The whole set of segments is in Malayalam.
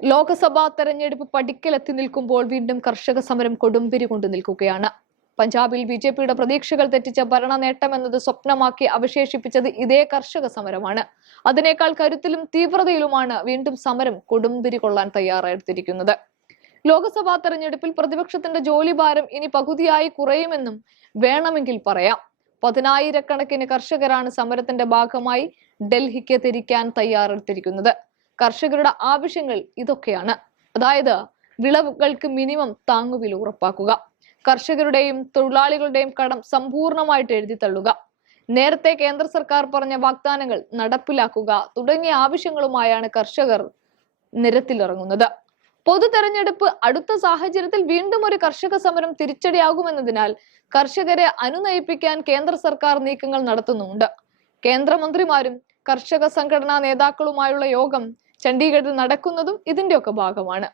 ലോക്സഭാ തെരഞ്ഞെടുപ്പ് പടിക്കലെത്തി നിൽക്കുമ്പോൾ വീണ്ടും കർഷക സമരം കൊടുമ്പിരി കൊണ്ടു നിൽക്കുകയാണ്. പഞ്ചാബിൽ ബി ജെ പിയുടെ പ്രതീക്ഷകൾ തെറ്റിച്ച ഭരണ നേട്ടമെന്നത് സ്വപ്നമാക്കി അവശേഷിപ്പിച്ചത് ഇതേ കർഷക സമരമാണ്. അതിനേക്കാൾ കരുത്തിലും തീവ്രതയിലുമാണ് വീണ്ടും സമരം കൊടുമ്പിരി കൊള്ളാൻ തയ്യാറെടുത്തിരിക്കുന്നത്. ലോക്സഭാ തെരഞ്ഞെടുപ്പിൽ പ്രതിപക്ഷത്തിന്റെ ജോലിഭാരം ഇനി പകുതിയായി കുറയുമെന്നും വേണമെങ്കിൽ പറയാം. പതിനായിരക്കണക്കിന് കർഷകരാണ് സമരത്തിന്റെ ഭാഗമായി ഡൽഹിക്ക് തിരിക്കാൻ തയ്യാറെടുത്തിരിക്കുന്നത്. കർഷകരുടെ ആവശ്യങ്ങൾ ഇതൊക്കെയാണ്. അതായത് വിളവുകൾക്ക് മിനിമം താങ്ങുവില ഉറപ്പാക്കുക. കർഷകരുടെയും തൊഴിലാളികളുടെയും കടം സമ്പൂർണമായിട്ട് എഴുതി തള്ളുക. നേരത്തെ കേന്ദ്ര സർക്കാർ പറഞ്ഞ വാഗ്ദാനങ്ങൾ നടപ്പിലാക്കുക തുടങ്ങിയ ആവശ്യങ്ങളുമായാണ് കർഷകർ നിരത്തിലിറങ്ങുന്നത്. പൊതു തെരഞ്ഞെടുപ്പ് അടുത്ത സാഹചര്യത്തിൽ വീണ്ടും ഒരു കർഷക സമരം തിരിച്ചടിയാകുമെന്നതിനാൽ കർഷകരെ അനുനയിപ്പിക്കാൻ കേന്ദ്ര സർക്കാർ നീക്കങ്ങൾ നടത്തുന്നുണ്ട് കേന്ദ്രമന്ത്രിമാരും കർഷക സംഘടനാ നേതാക്കളുമായുള്ള യോഗം ചണ്ഡീഗഡിൽ നടക്കുന്നതും ഇതിന്റെയൊക്കെ ഭാഗമാണ്.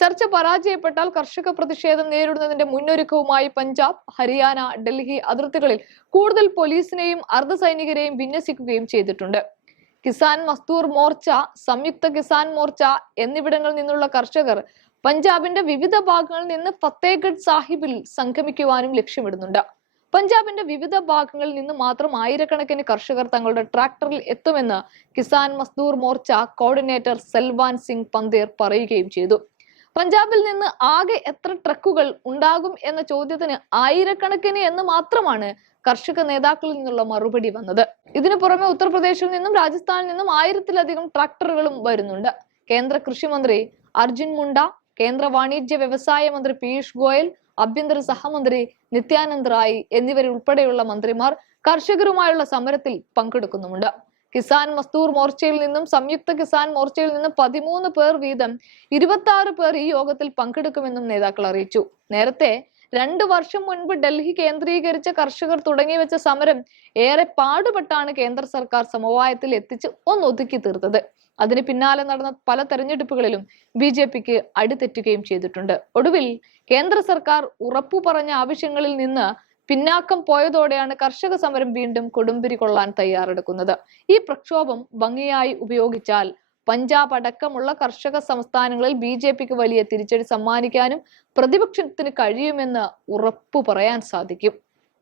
ചർച്ച പരാജയപ്പെട്ടാൽ കർഷക പ്രതിഷേധം നേരിടുന്നതിന്റെ മുന്നൊരുക്കവുമായി പഞ്ചാബ് ഹരിയാന ഡൽഹി അതിർത്തികളിൽ കൂടുതൽ പോലീസിനെയും അർദ്ധസൈനികരെയും വിന്യസിക്കുകയും ചെയ്തിട്ടുണ്ട്. കിസാൻ മസ്തൂർ മോർച്ച സംയുക്ത കിസാൻ മോർച്ച എന്നിവിടങ്ങളിൽ നിന്നുള്ള കർഷകർ പഞ്ചാബിന്റെ വിവിധ ഭാഗങ്ങളിൽ നിന്ന് ഫത്തേഗഡ് സാഹിബിൽ സംഗമിക്കുവാനും ലക്ഷ്യമിടുന്നുണ്ട്. പഞ്ചാബിന്റെ വിവിധ ഭാഗങ്ങളിൽ നിന്ന് മാത്രം ആയിരക്കണക്കിന് കർഷകർ തങ്ങളുടെ ട്രാക്ടറിൽ എത്തുമെന്ന് കിസാൻ മസ്ദൂർ മോർച്ച കോർഡിനേറ്റർ സെൽവാൻ സിംഗ് പന്തേർ പറയുകയും ചെയ്തു. പഞ്ചാബിൽ നിന്ന് ആകെ എത്ര ട്രക്കുകൾ ഉണ്ടാകും എന്ന ചോദ്യത്തിന് ആയിരക്കണക്കിന് എന്ന് മാത്രമാണ് കർഷക നേതാക്കളിൽ നിന്നുള്ള മറുപടി വന്നത്. ഇതിനു പുറമെ ഉത്തർപ്രദേശിൽ നിന്നും രാജസ്ഥാനിൽ നിന്നും ആയിരത്തിലധികം ട്രാക്ടറുകളും വരുന്നുണ്ട്. കേന്ദ്ര കൃഷിമന്ത്രി അർജുൻ മുണ്ട കേന്ദ്ര വാണിജ്യ വ്യവസായ മന്ത്രി പീയൂഷ് ഗോയൽ ആഭ്യന്തര സഹമന്ത്രി നിത്യാനന്ദ് റായ് എന്നിവരുൾപ്പെടെയുള്ള മന്ത്രിമാർ കർഷകരുമായുള്ള സമരത്തിൽ പങ്കെടുക്കുന്നുമുണ്ട്. കിസാൻ മസ്തൂർ മോർച്ചയിൽ നിന്നും സംയുക്ത കിസാൻ മോർച്ചയിൽ നിന്നും പതിമൂന്ന് പേർ വീതം ഇരുപത്തി ആറ് പേർ ഈ യോഗത്തിൽ പങ്കെടുക്കുമെന്നും നേതാക്കൾ അറിയിച്ചു. നേരത്തെ രണ്ടു വർഷം മുൻപ് ഡൽഹി കേന്ദ്രീകരിച്ച കർഷകർ തുടങ്ങിവെച്ച സമരം ഏറെ പാടുപെട്ടാണ് കേന്ദ്ര സർക്കാർ സമവായത്തിൽ എത്തിച്ച് ഒന്നൊതുക്കി തീർത്തത്. അതിന് പിന്നാലെ നടന്ന പല തെരഞ്ഞെടുപ്പുകളിലും ബി ജെ പിക്ക് അടിതെറ്റുകയും ചെയ്തിട്ടുണ്ട്. ഒടുവിൽ കേന്ദ്ര സർക്കാർ ഉറപ്പു പറഞ്ഞ ആവശ്യങ്ങളിൽ നിന്ന് പിന്നാക്കം പോയതോടെയാണ് കർഷക സമരം വീണ്ടും കൊടുമ്പിരി കൊള്ളാൻ തയ്യാറെടുക്കുന്നത്. ഈ പ്രക്ഷോഭം ഭംഗിയായി ഉപയോഗിച്ചാൽ പഞ്ചാബ് അടക്കമുള്ള കർഷക സംസ്ഥാനങ്ങളിൽ ബി ജെ പിക്ക് വലിയ തിരിച്ചടി സമ്മാനിക്കാനും പ്രതിപക്ഷത്തിന് കഴിയുമെന്ന് ഉറപ്പു പറയാൻ സാധിക്കും.